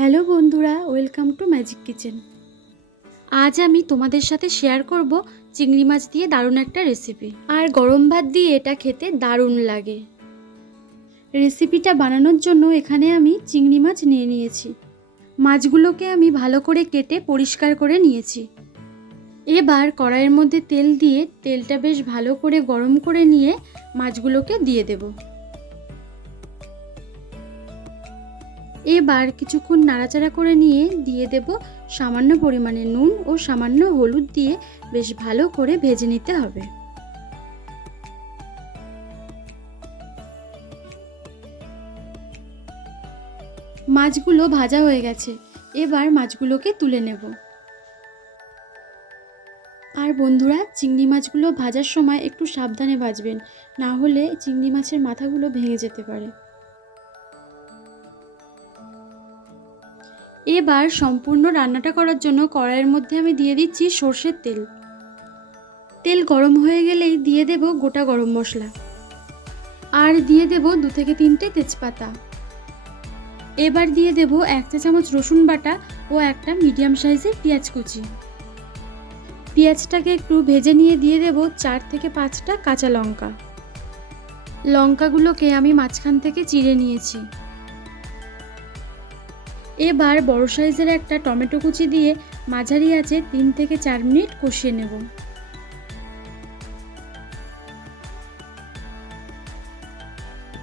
Hello বন্ধুরা, welcome to magic kitchen. আজ আমি তোমাদের সাথে শেয়ার করব চিংড়ি মাছ দিয়ে দারুণ একটা রেসিপি। আর গরম ভাত দিয়ে এটা খেতে দারুণ লাগে। রেসিপিটা বানানোর জন্য এখানে আমি চিংড়ি মাছ নিয়ে নিয়েছি। মাছগুলোকে আমি ভালো করে কেটে পরিষ্কার করে নিয়েছি। এবার কড়াইয়ের মধ্যে তেল দিয়ে তেলটা বেশ ভালো করে গরম করে নিয়ে মাছগুলোকে দিয়ে দেব। এবার কিছুক্ষণ নাড়াচাড়া করে নিয়ে দিয়ে দেব সামান্য পরিমাণে নুন ও সামান্য হলুদ দিয়ে বেশ ভালো করে ভেজে নিতে হবে। মাছগুলো ভাজা হয়ে গেছে, এবার মাছগুলোকে তুলে নেব। আর বন্ধুরা, চিংড়ি মাছগুলো ভাজার সময় একটু সাবধানে ভাজবেন, না হলে চিংড়ি মাছের মাথাগুলো ভেঙে যেতে পারে। এবার সম্পূর্ণ রান্নাটা করার জন্য কড়াইয়ের মধ্যে আমি দিয়ে দিচ্ছি সর্ষের তেল। তেল গরম হয়ে গেলেই দিয়ে দেব গোটা গরম মশলা, আর দিয়ে দেব 2 থেকে 3টে তেজপাতা। এবার দিয়ে দেব 1 চা চামচ রসুন বাটা ও একটা মিডিয়াম সাইজের পেঁয়াজ কুচি। পেঁয়াজটাকে একটু ভেজে নিয়ে দিয়ে দেব 4 থেকে 5টা কাঁচা লঙ্কা। লঙ্কাগুলোকে আমি মাঝখান থেকে চিড়ে নিয়েছি। এবার বড় সাইজের একটা টমেটো কুচি দিয়ে মাঝারি আঁচে 3 থেকে 4 মিনিট কষিয়ে নেব।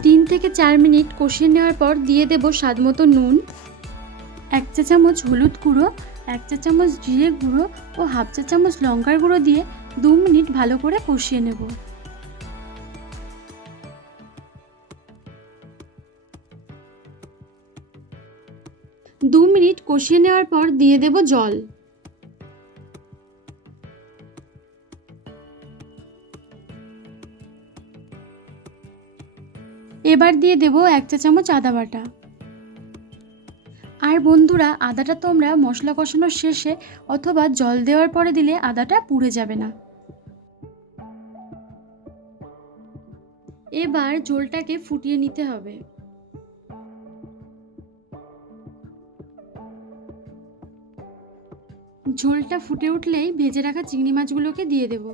তিন থেকে 4 মিনিট কষিয়ে নেওয়ার পর দিয়ে দেব স্বাদমতো নুন, 1 চা চামচ হলুদ গুঁড়ো, 1 চা চামচ জিরে গুঁড়ো ও হাফ চা চামচ লঙ্কার গুঁড়ো দিয়ে 2 মিনিট ভালো করে কষিয়ে নেব। 2 মিনিট কষিয়ে নেওয়ার পর দিয়ে দেব জল। এবার দিয়ে দেব 1 চা চামচ আদা বাটা। আর বন্ধুরা, আদাটা তোমরা মশলা কষানোর শেষে অথবা জল দেওয়ার পরে দিলে আদাটা পুড়ে যাবে না। এবার ঝোলটাকে ফুটিয়ে নিতে হবে। ঝোলটা ফুটে উঠলেই ভেজে রাখা চিংড়ি মাছগুলোকে দিয়ে দেব।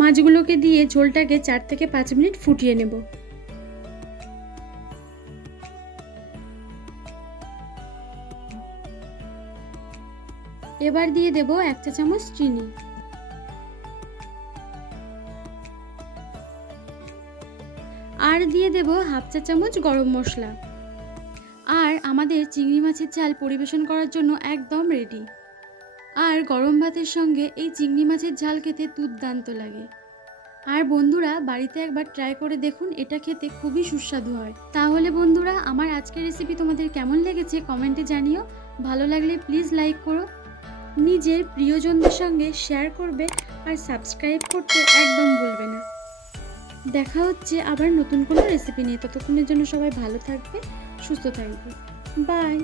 মাছগুলোকে দিয়ে ঝোলটাকে 4 থেকে 5 মিনিট ফুটিয়ে নেব। এবার দিয়ে দেব 1 চা চামচ চিনি। আর দিয়ে দেব হাফ চা চামচ গরম মশলা। আর আমাদের চিংড়ি মাছের ঝাল পরিবেশন করার জন্য একদম রেডি। আর গরম ভাতের সঙ্গে এই চিংড়ি মাছের ঝাল খেতে দুর্দান্ত লাগে। আর বন্ধুরা, বাড়িতে একবার ট্রাই করে দেখুন, এটা খেতে খুবই সুস্বাদু হয়। তাহলে বন্ধুরা, আমার আজকের রেসিপি তোমাদের কেমন লেগেছে কমেন্টে জানিও। ভালো লাগলে প্লিজ লাইক করো, নিজের প্রিয়জনদের সঙ্গে শেয়ার করবে আর সাবস্ক্রাইব করতে একদম ভুলবে না। দেখা হচ্ছে আবার নতুন কোনো রেসিপি নিয়ে। ততক্ষণের জন্য সবাই ভালো থাকবে, সুস্থ থাকবে। বাই।